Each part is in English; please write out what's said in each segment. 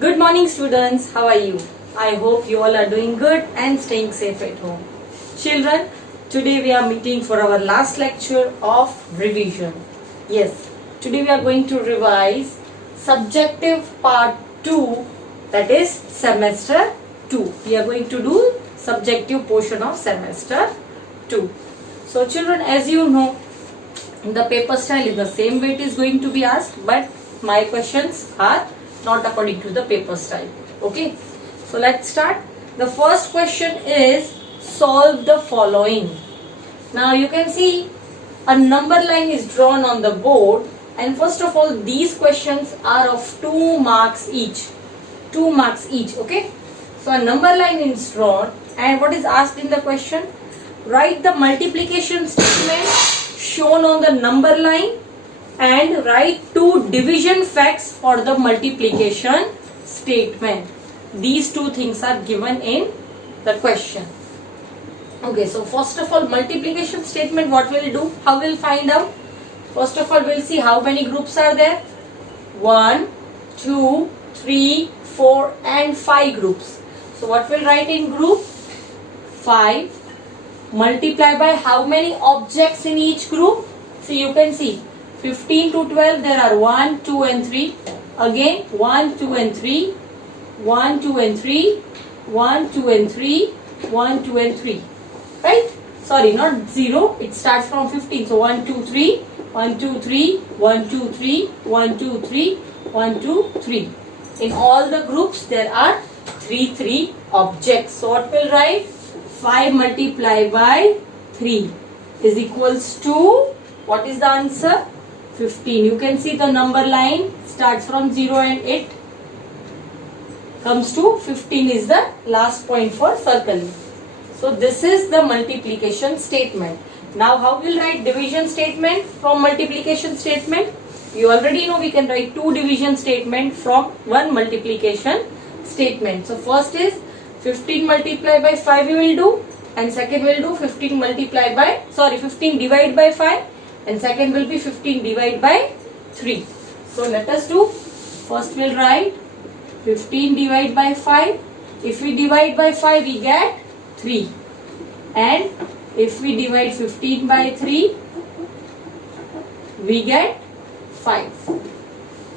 Good morning, students. How are you? I hope you all are doing good and staying safe at home. Children, today we are meeting for our last lecture of revision. Yes, today we are going to revise subjective part 2, that is semester 2. We are going to do subjective portion of semester 2. So children, as you know, the paper style is the same way it is going to be asked, but my questions are not according to the paper style. Okay, so let's start. The first question is solve the following. Now you can see a number line is drawn on the board, and first of all these questions are of 2 marks each. 2 marks each. Okay, so a number line is drawn, and what is asked in the question? Write the multiplication statement shown on the number line and write 2 division facts for the multiplication statement. These 2 things are given in the question. Okay, so first of all, multiplication statement, what we'll do, how we'll find out? First of all, we'll see how many groups are there. 1, 2, 3, 4 and 5 groups. So what we'll write in group? 5. Multiply by how many objects in each group? So you can see 15 to 12 there are 1, 2 and 3. Again 1, 2 and 3. 1, 2 and 3. 1, 2 and 3. 1, 2 and 3. Right? Sorry, not 0. It starts from 15. So 1, 2, 3. 1, 2, 3. 1, 2, 3. 1, 2, 3. 1, 2, 3. In all the groups there are 3 objects. So what we'll write? 5 multiplied by 3 is equals to, what is the answer? 15. You can see the number line starts from 0 and it comes to 15 is the last point for circling. So this is the multiplication statement. Now how we'll write division statement from multiplication statement? You already know we can write 2 division statement from 1 multiplication statement. So first is 15 multiplied by 5 we will do, and second will do 15 divided by 5, and second will be 15 divided by 3. So let us do, first we'll write 15 divided by 5. If we divide by 5 we get 3, and if we divide 15 by 3 we get 5.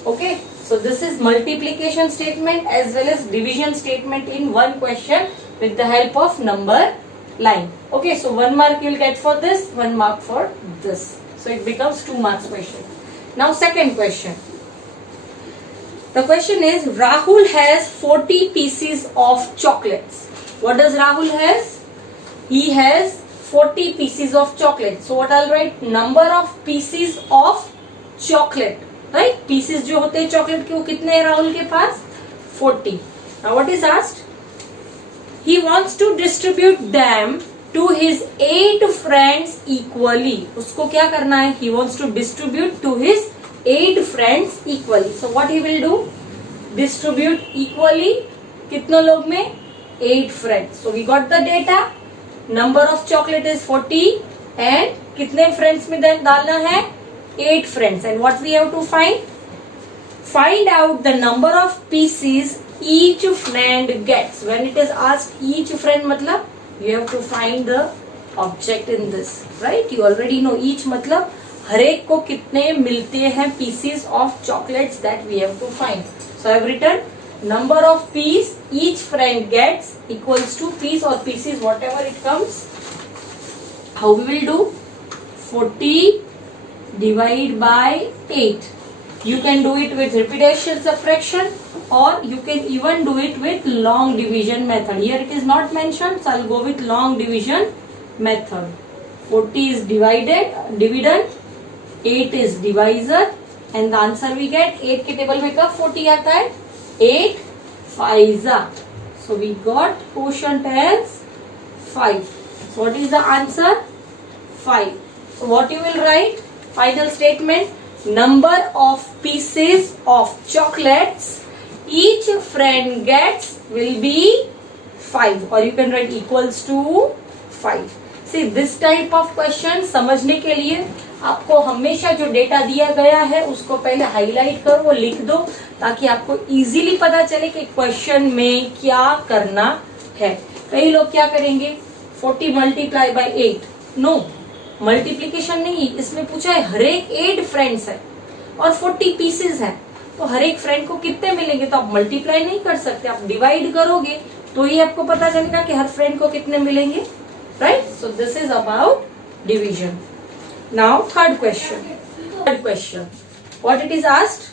Okay. So this is multiplication statement as well as division statement in one question with the help of number line. Okay, so 1 mark you will get for this, 1 mark for this. So it becomes 2 marks question. Now second question. The question is Rahul has 40 pieces of chocolates. What does Rahul has? He has 40 pieces of chocolate. So what I'll write? Number of pieces of chocolate. Right pieces जो होते हैं chocolate के वो कितने हैं राहुल के पास? 40. Now what is asked? He wants to distribute them to his 8 friends equally. उसको क्या करना है? He wants to distribute to his 8 friends equally. So what he will do? Distribute equally कितने लोग में? 8 friends. So we got the data. Number of chocolate is 40 and कितने friends में डालना है? 8 friends. And what we have to find? Find out the number of pieces each friend gets. When it is asked each friend matlab you have to find the object in this, right? You already know each matlab हर एक को कितने मिलते हैं pieces of chocolates that we have to find. So I have written number of piece each friend gets equals to piece or pieces whatever it comes. How we will do? 40 divide by 8. You can do it with repetition subtraction or you can even do it with long division method. Here it is not mentioned, so I'll go with long division method. 40 is dividend, 8 is divisor, and the answer we get 8 के table में कब 40 आता है? 8 5 are. So we got quotient as 5. So what is the answer? 5. So what you will write? Final statement. Number of pieces of chocolates each friend gets will be 5, or you can write equals to 5. See this type of question समझने के लिए आपको हमेशा जो data दिया गया है उसको पहले हाईलाइट करो, वो लिख दो, ताकि आपको इजीली पता चले कि क्वेश्चन में क्या करना है। कई लोग क्या करेंगे, 40 मल्टीप्लाई बाय 8, नो, मल्टीप्लीकेशन नहीं, इसमें पूछा है हर एक 8 फ्रेंड्स है और 40 पीसेस है, तो हर एक फ्रेंड को कितने मिलेंगे, तो आप मल्टीप्लाई नहीं कर सकते, आप डिवाइड करोगे तो ही आपको पता चलेगा कि हर फ्रेंड को कितने मिलेंगे, right. So this is about division. Now third question, what it is asked,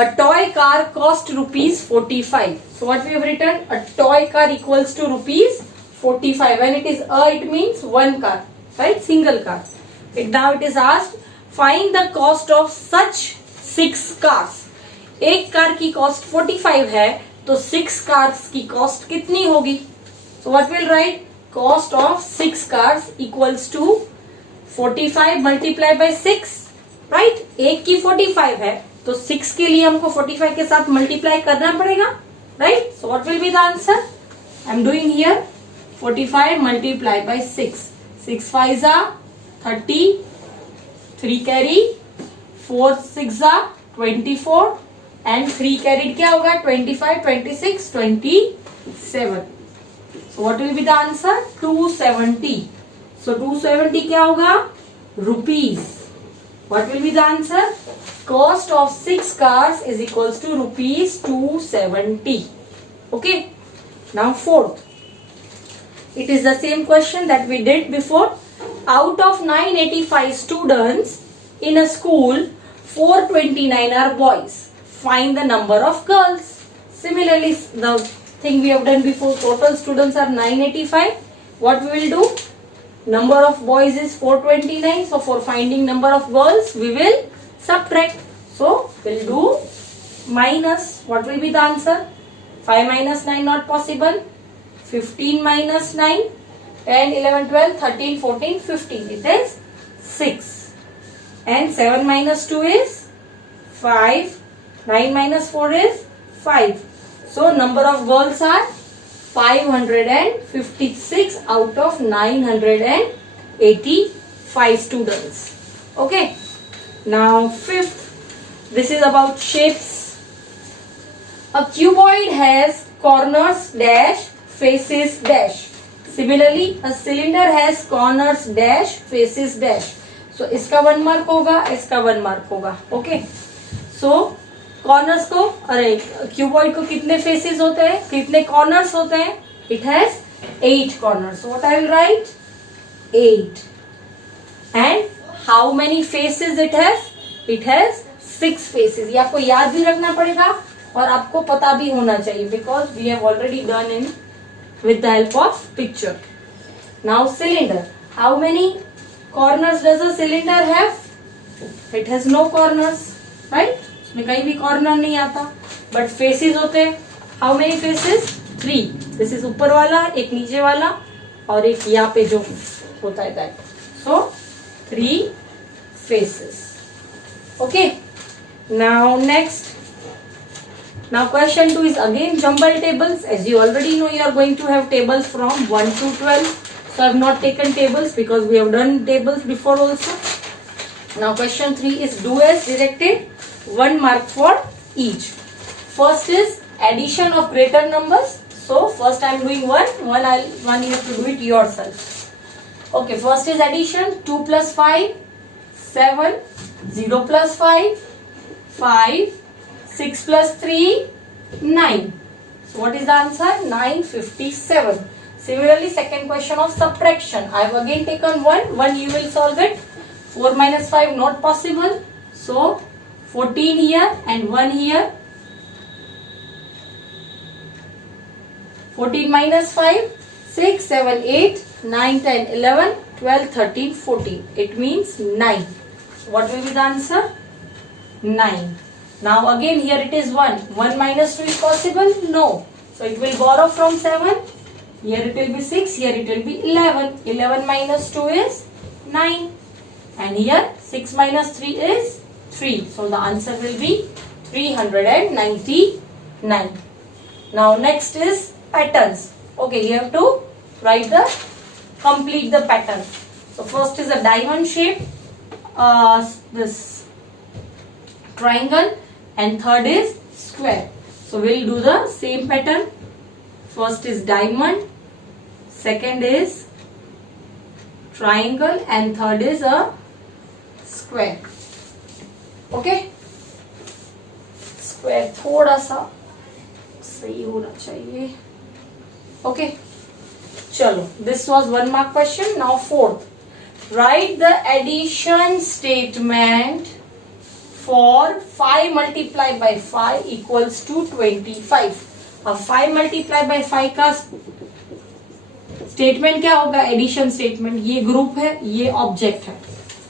a toy car cost rupees 45. So what we have written, a toy car equals to rupees 45. When it is it means one car, right, single car. Now it is asked, find the cost of such 6 cars. एक car की cost 45 है, तो 6 cars की cost कितनी होगी। So what we'll write, cost of 6 cars equals to 45 multiply by 6, right? एक की 45 है, तो 6 के लिए हमको 45 के साथ मल्टीप्लाई करना पड़ेगा, right. So what will be the answer, I am doing here 45 multiply by 6, 6 5 30, 3 carry, 4 6 24 and 3 carried क्या होगा, 25 26 27। सो what will be the answer, 270। सो 270 क्या होगा, rupees. What will be the answer? Cost of 6 cars is equals to rupees 270. Okay. Now fourth. It is the same question that we did before. Out of 985 students in a school, 429 are boys. Find the number of girls. Similarly, the thing we have done before, total students are 985. What we will do? Number of boys is 429. So for finding number of girls, we will subtract. So we'll do minus. What will be the answer? 5 minus 9 not possible. 15 minus 9. 10, 11, 12, 13, 14, 15. It is 6. And 7 minus 2 is 5. 9 minus 4 is 5. So number of girls are 556 out of 985 students. Okay. Now fifth, this is about shapes. A cuboid has corners dash, faces dash. Similarly, a cylinder has corners dash, faces dash. So इसका 1 mark होगा, इसका 1 mark होगा. Okay. So corners को, अरे cuboid को कितने faces होते हैं, कितने कॉर्नर्स होते हैं, it has 8 corners. What I will write, 8. And how many faces it has 6 faces. ये आपको याद भी रखना पड़ेगा और आपको पता भी होना चाहिए, because we have already done in with the help of picture. Now cylinder, how many corners does a cylinder have, it has no corners, right. में कहीं भी कॉर्नर नहीं आता, बट फेसेस होते हैं. How many faces, 3. This is ऊपर वाला, एक नीचे वाला और एक यहाँ पे जो होता है that. So 3 faces. Okay. Now next, now question 2 is again jumble tables. As you already know, you are going to have tables from 1 to 12. So I have not taken tables because we have done tables before also. Now question 3 is do as directed. 1 mark for each. First is addition of greater numbers. So first I am doing 1 you have to do it yourself. Okay, first is addition. 2 plus 5 7, 0 plus 5 5, 6 plus 3 9. So what is the answer, 957. Similarly, second question of subtraction. I have again taken 1 you will solve it. 4 minus 5 not possible, so 14 here and 1 here. 14 minus 5, 6, 7, 8, 9, 10, 11, 12, 13, 14. It means 9. What will be the answer? 9. Now again here it is 1. 1 minus 2 is possible? No. So it will borrow from 7. Here it will be 6. Here it will be 11. 11 minus 2 is 9. And here 6 minus 3 is 3. So the answer will be 399. Now next is patterns. Okay, you have to complete the pattern. So first is a diamond shape. this triangle and third is square. So we'll do the same pattern. First is diamond, second is triangle and third is a square. Okay, square थोड़ा सा सही होना चाहिए. Okay, चलो, this was 1 mark question. Now fourth, write the addition statement for 5 multiplied by 5 equals to 25. अब 5 multiplied by 5 का statement क्या होगा? Addition statement. ये ग्रुप है, ये ऑब्जेक्ट है,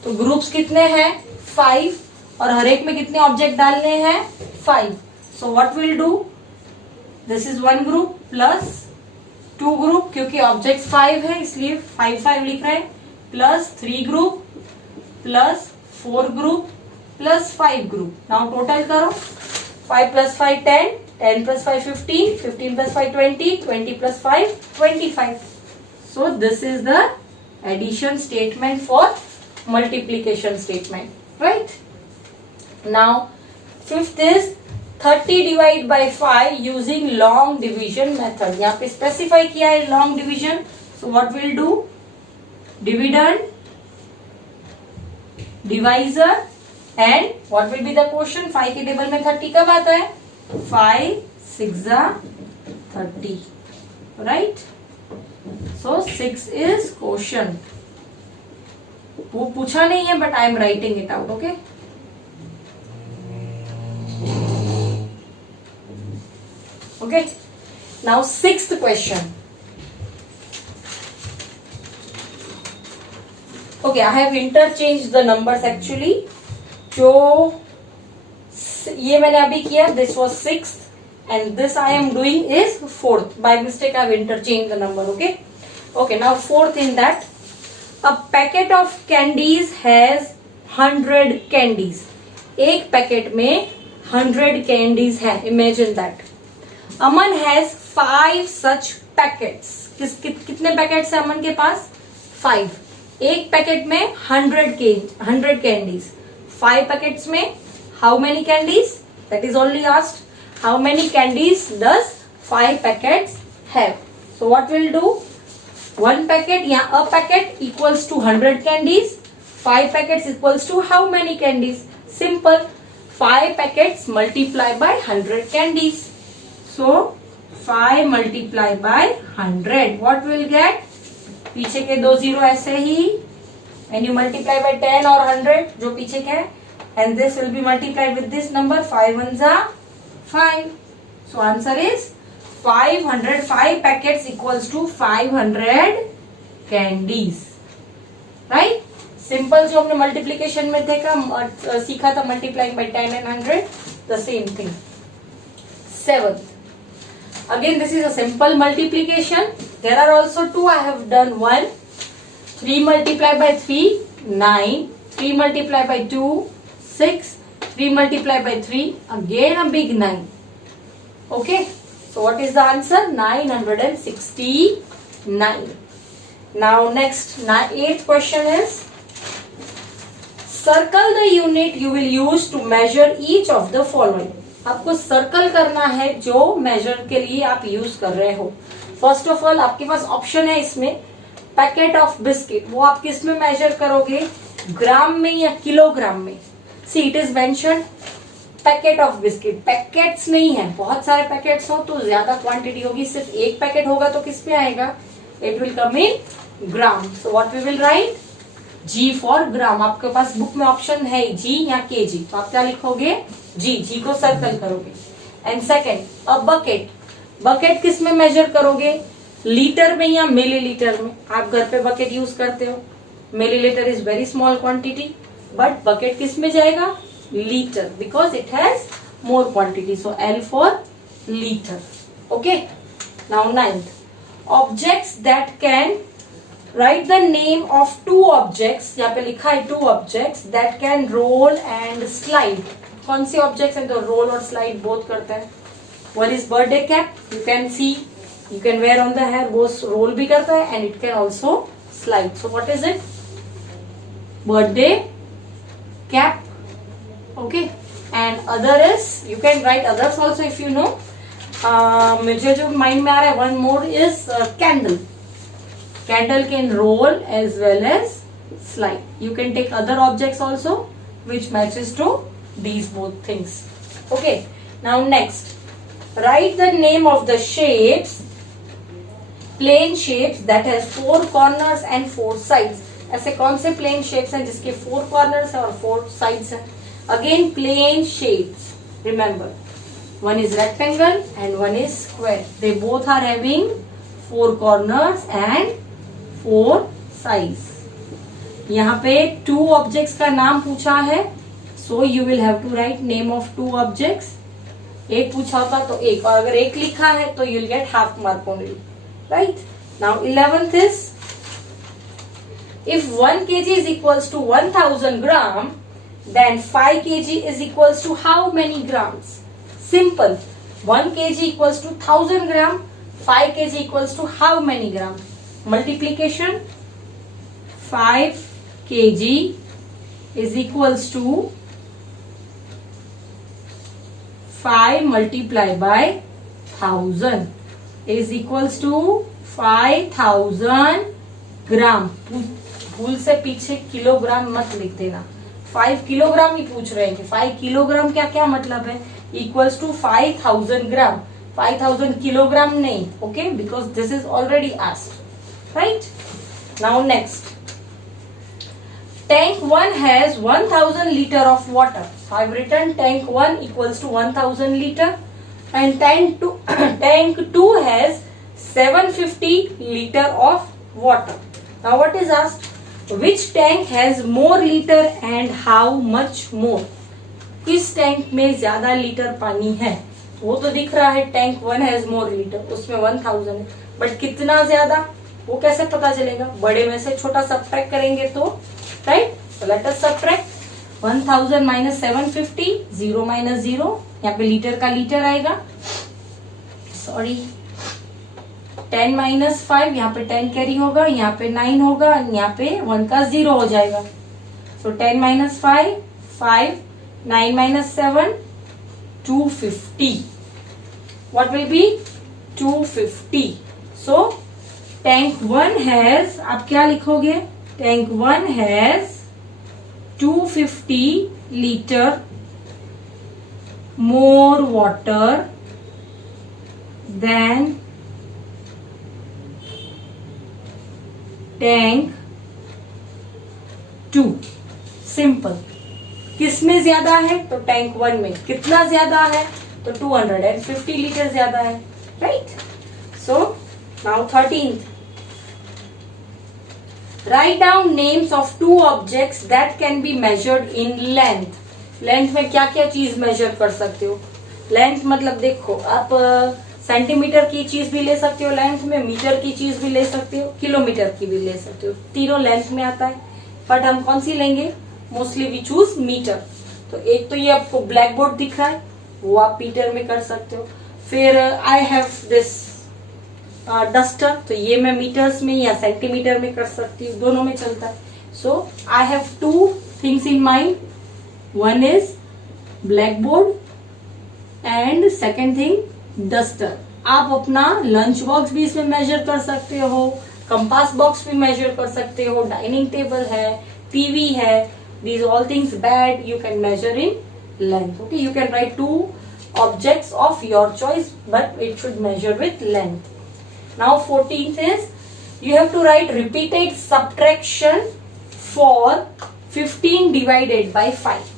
तो ग्रुप्स कितने हैं? 5, और हर एक में कितने ऑब्जेक्ट डालने हैं? 5. सो what will do? This is 1 group plus 2 group, क्योंकि ऑब्जेक्ट 5 है इसलिए 5 लिख रहे हैं, plus 3 group plus 4 group plus 5 group. Now total करो. 5 plus 5 10, 10 plus 5 15, 15 plus 5 20, 20 plus 5 25. So this is the addition statement for multiplication statement, right? Now fifth is 30 divide by 5 using long division method. यहाँ पे specify किया है long division. So what we'll do? Dividend, divisor, and what will be the quotient? 5 के table में 30 कब आता है? 5 6 30, right? So 6 is quotient. वो पूछा नहीं है but I am writing it out. Okay? Okay. Now sixth question. Okay, I have interchanged the numbers actually. जो ये मैंने अभी किया, this was sixth, and this I am doing is fourth. By mistake I have interchanged the number. Okay. Okay. Now fourth in that, a packet of candies has 100 candies. एक packet में 100 candies है. Imagine that. Aman has 5 such packets. कितने packets है अमन के पास? 5. एक packet में 100 candies. 5 packets में how many candies? That is only asked. How many candies does 5 packets have? So what will do? 1 packet या a packet equals to 100 candies. 5 packets equals to how many candies? Simple. 5 packets multiply bye 100 candies. So 5 multiplied by 100. What will get? पीछे के 2 0 ऐसे ही, and you multiply by 10 or 100 जो पीछे के है, and this will be multiplied with this number. 5 ones are 5. So answer is 505 packets equals to 500 candies. Right? Simple जो हमने multiplication में देखा सीखा था, multiplying by 10 and 100, the same thing. 7th. Again this is a simple multiplication. There are also 2. I have done 1. 3 multiplied by 3 9. 3 multiplied by 2 6. 3 multiplied by 3 again a big 9. Okay, so what is the answer? 969. Now next 8th question is, circle the unit you will use to measure each of the following. आपको circle करना है जो major के लिए आप use कर रहे हो. फर्स्ट ऑफ ऑल आपके पास ऑप्शन है इसमें, पैकेट ऑफ बिस्किट. वो आप किस में मेजर करोगे? ग्राम में या किलोग्राम में? See it is mentioned packet of biscuit. Packets नहीं है, बहुत सारे पैकेट्स हो तो ज्यादा क्वांटिटी होगी. सिर्फ एक पैकेट होगा तो किस पे आएगा? It will come in gram. So what we will write? G for gram. आपके पास बुक में ऑप्शन है जी या केजी, तो आप क्या लिखोगे? जी को सर्कल करोगे. And second, a bucket. Bucket किस में मेजर करोगे? लीटर में या मिलीलीटर में? आप घर पे बकेट यूज करते हो. Millilitre is very small quantity, but bucket किस में जाएगा? Litre, because it has more quantity. So L for litre. Okay. Now 9th, objects that can write the name of 2 objects. यहाँ पे लिखा है 2 objects that can roll and slide. कौन से objects हैं तो रोल और स्लाइड बोथ करता है? One is birthday cap. You can see, you can wear on the hair. वो रोल भी करता है and it can also slide. So what is it? Birthday cap. Okay, and other is, you can write others also if you know. मुझे जो mind में आ रहा है, one more is candle. Candle can roll as well as slide. You can take other objects also which matches to these both things. Okay, now next, write the name of the shapes, plane shapes that has 4 corners and 4 sides. ऐसे कौन से plane shapes हैं जिसके 4 corners हैं और 4 sides हैं? Again plane shapes, remember, one is rectangle and one is square. They both are having 4 corners and 4 sides. यहाँ पे 2 objects का नाम पूछा है, so you will have to write name of 2 objects. एक पूछा होता तो एक, और अगर एक लिखा है तो you'll get half mark only, right? Now 11th is, if 1 kg is equals to 1000 gram, then 5 kg is equals to how many grams? Simple. 1 kg equals to 1000 gram, 5 kg equals to how many gram? Multiplication. 5 kg is equals to 5 multiplied by 1000 is equals to 5000 ग्राम. भूल से पीछे kilogram मत लिख देना. 5 kilogram ही पूछ रहे हैं कि 5 किलोग्राम क्या क्या मतलब है? Equals to 5000 gram. 5000 किलोग्राम नहीं. Okay, because this is already asked, right? Now next, tank 1 has 1000 liter of water. So I have written tank 1 equals to 1000 liter and tank 2 has 750 liter of water. Now what is asked? Which tank has more liter and how much more? किस tank में ज्यादा litre पानी है? वो तो दिख रहा है tank 1 has more liter, उसमें 1000 है, बट कितना ज्यादा वो कैसे पता चलेगा? बड़े में से छोटा सब्ट्रैक्ट करेंगे तो, right? So let us subtract 1000 minus 750, 0 minus 0, यहाँ पे लीटर का लीटर आएगा, सॉरी 10 minus 5, यहाँ पे 10 कैरी होगा, यहाँ पे 9 होगा, यहाँ पे 1 का 0 हो जाएगा. So 10 minus 5, 5, 9 minus 7, 250. What will be? 250. So tank 1 has, आप क्या लिखोगे? Tank 1 has 250 liter more water than tank 2. Simple. किस में ज्यादा है? तो टैंक 1 में. कितना ज्यादा है? तो 250 लीटर ज्यादा है, right? So now 13th, write down names of 2 objects that can be measured in length. Length में क्या क्या चीज मेजर कर सकते हो? लेंथ मतलब देखो, आप सेंटीमीटर की चीज भी ले सकते हो लेंथ में, मीटर की चीज भी ले सकते हो, किलोमीटर की भी ले सकते हो, तीनों लेंथ में आता है. बट हम कौन सी लेंगे? Mostly we choose metre. तो एक तो ये आपको ब्लैक बोर्ड दिख रहा है, वो आप मीटर में कर सकते हो. फिर आई हैव दिस डस्टर, तो ये मैं मीटर्स में या सेंटीमीटर में कर सकती हूँ, दोनों में चलता है. So I have 2 things in mind. One is blackboard and second thing duster. आप अपना लंच बॉक्स भी इसमें मेजर कर सकते हो, कंपास बॉक्स भी मेजर कर सकते हो, डाइनिंग टेबल है, टीवी है. These all things bad you can measure in length. Okay, you can write 2 objects of your choice, but it should measure with length. Now 14th is, you have to write repeated subtraction for 15 divided by 5.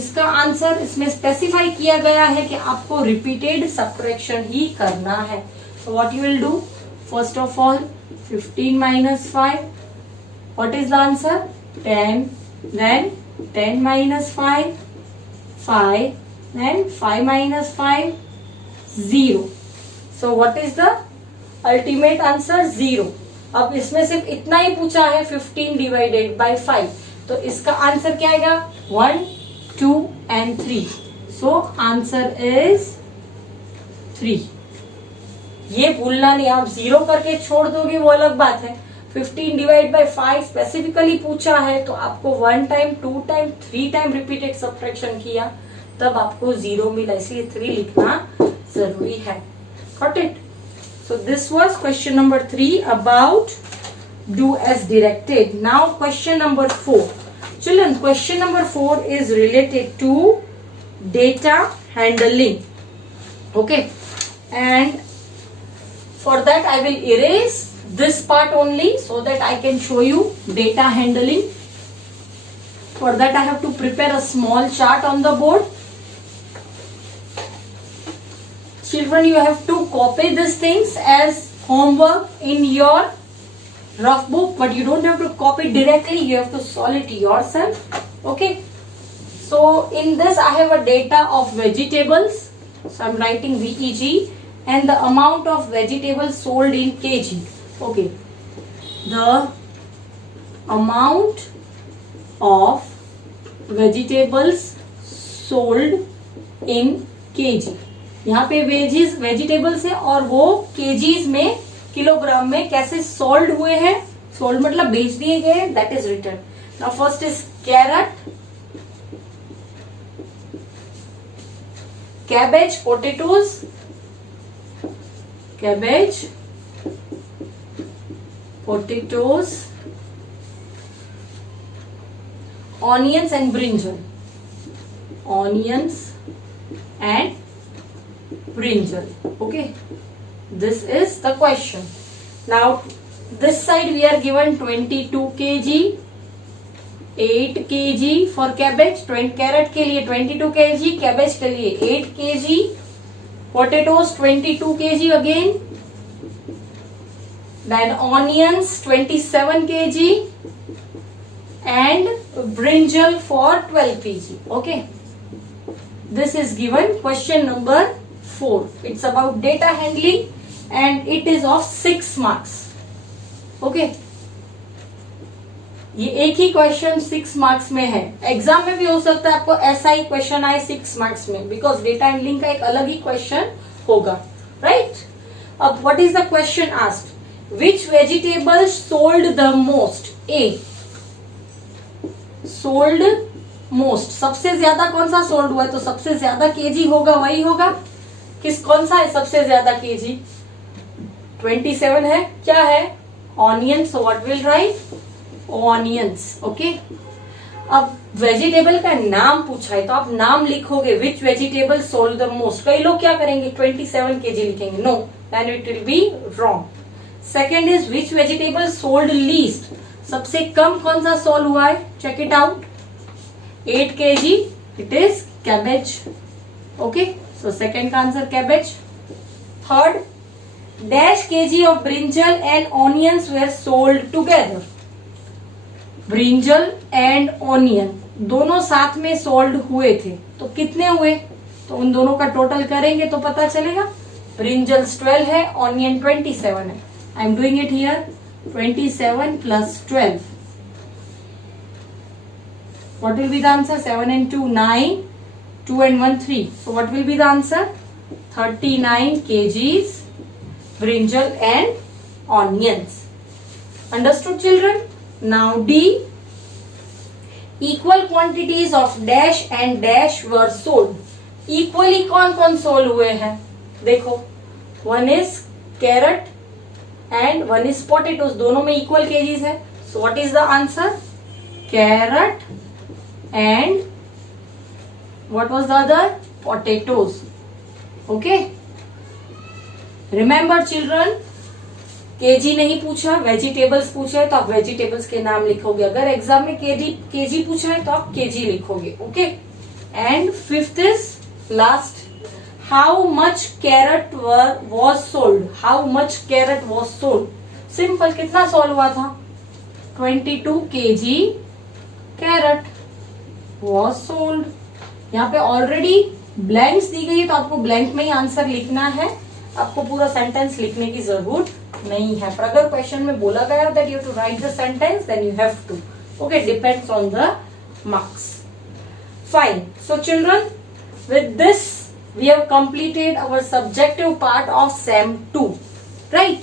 इसका answer इसमें specify किया गया है कि आपको repeated subtraction ही करना है. So what you will do? First of all, 15 minus 5. What is the answer? 10. Then 10 minus 5, 5. Then 5 minus 5, 0. So what is the ultimate answer? 0. अब इसमें सिर्फ इतना ही पूछा है 15 divided by 5. तो इसका आंसर क्या आएगा? 1, 2 and 3. So answer is 3. ये भूलना नहीं. आप 0 करके छोड़ दोगे वो अलग बात है, 15 डिवाइड बाय 5 स्पेसिफिकली पूछा है तो आपको 1 time 2 time 3 time repeated subtraction किया तब आपको 0 मिला, इसलिए 3 लिखना जरूरी है. Got it? So this was question number 3 about do as directed. Now question number 4. Children, question number 4 is related to data handling. Okay, and for that I will erase this part only so that I can show you data handling. For that I have to prepare a small chart on the board. Children, you have to copy these things as homework in your rough book, but you don't have to copy directly, you have to solve it yourself. Okay, so in this I have a data of vegetables, so I'm writing VEG, and the amount of vegetables sold in kg. Okay, the amount of vegetables sold in kg. यहाँ पे vegetables है और वो KGs में, kilogram में कैसे sold हुए हैं. सोल्ड मतलब बेच दिए गए, that is return. Now first is carrot, cabbage, potatoes, cabbage, potatoes, onions and brinjal, onions and brinjal. Okay, this is the question. Now this side we are given 22 kg, 8 kg for cabbage. Carat के लिए 22 kg, cabbage के लिए 8 kg, potatoes 22 kg again, then onions 27 kg and brinjal for 12 kg. Okay, this is given question number 4. It's about data handling and it is of 6 marks. Okay, ये एक ही question 6 marks में है. Exam में भी हो सकता है आपको ऐसा ही क्वेश्चन आए 6 मार्क्स में, बिकॉज डेटा हैंडलिंग का एक अलग ही क्वेश्चन होगा. राइट? अब what is the question asked? Which vegetable sold the most? A, sold most, सबसे ज्यादा कौन सा सोल्ड हुआ है? तो सबसे ज्यादा केजी होगा, वही होगा. कौन सा है सबसे ज्यादा केजी? 27 है. क्या है? Onion. So what will write? Onions. Okay, अब वेजिटेबल का नाम पूछा है तो आप नाम लिखोगे which vegetable sold the most. कई लोग क्या करेंगे 27 केजी लिखेंगे. No, then it will be wrong. Second is which vegetable sold least. सबसे कम कौन सा सोल्ड हुआ है? Check it out. 8 KG. It is cabbage. Okay, so second का answer cabbage. Third, dash KG of brinjal and onions were sold together. Brinjal and onion दोनों साथ में सोल्ड हुए थे तो कितने हुए? तो उन दोनों का टोटल करेंगे तो पता चलेगा. ब्रिंजल 12 है, ऑनियन 27 है. I am doing it here. 27 plus 12. What will be the answer? 7 and 2 9, 2 and 1 3. So what will be the answer? 39 kgs brinjal and onions. Understood children? Now D, equal quantities of dash and dash were sold. Equally कौन कौन sold हुए हैं? देखो, one is carrot and one is potatoes. दोनों में equal kgs है. So what is the answer? Carrot and what was the other? Potatoes. Okay, remember children, KG नहीं पूछा, वेजिटेबल्स पूछा है तो आप वेजिटेबल्स के नाम लिखोगे. अगर एग्जाम में केजी पूछा है तो आप केजी लिखोगे. Okay, and fifth is last, how much carrot was sold. How much carrot was sold. Simple, कितना सोल्ड हुआ था? 22 kg कैरेट वॉज सोल्ड. यहाँ पे ऑलरेडी ब्लैंक्स दी गई है तो आपको ब्लैंक में ही आंसर लिखना है. आपको पूरा सेंटेंस लिखने की जरूरत नहीं है. पर अगर क्वेश्चन में बोला गया that you to write the sentence, then you have to. Okay, depends on the marks. Fine. So children, with this we have completed our subjective part of sem 2. Right?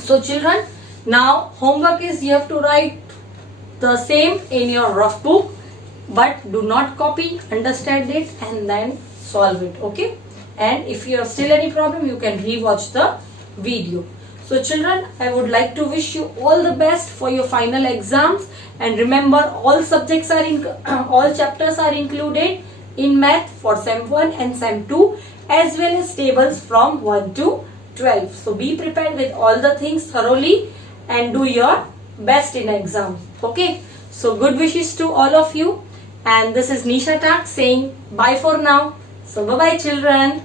So children, Now homework is you have to write the same in your rough book, but do not copy, understand it and then solve it. Okay, and if you have still any problem, you can rewatch the video. So children, I would like to wish you all the best for your final exams, and remember all subjects are in all chapters are included in math for sem 1 and sem 2, as well as tables from 1 to 12. So be prepared with all the things thoroughly and do your best in exam. Okay, so good wishes to all of you, and this is Nisha Tak saying bye for now. So bye bye children.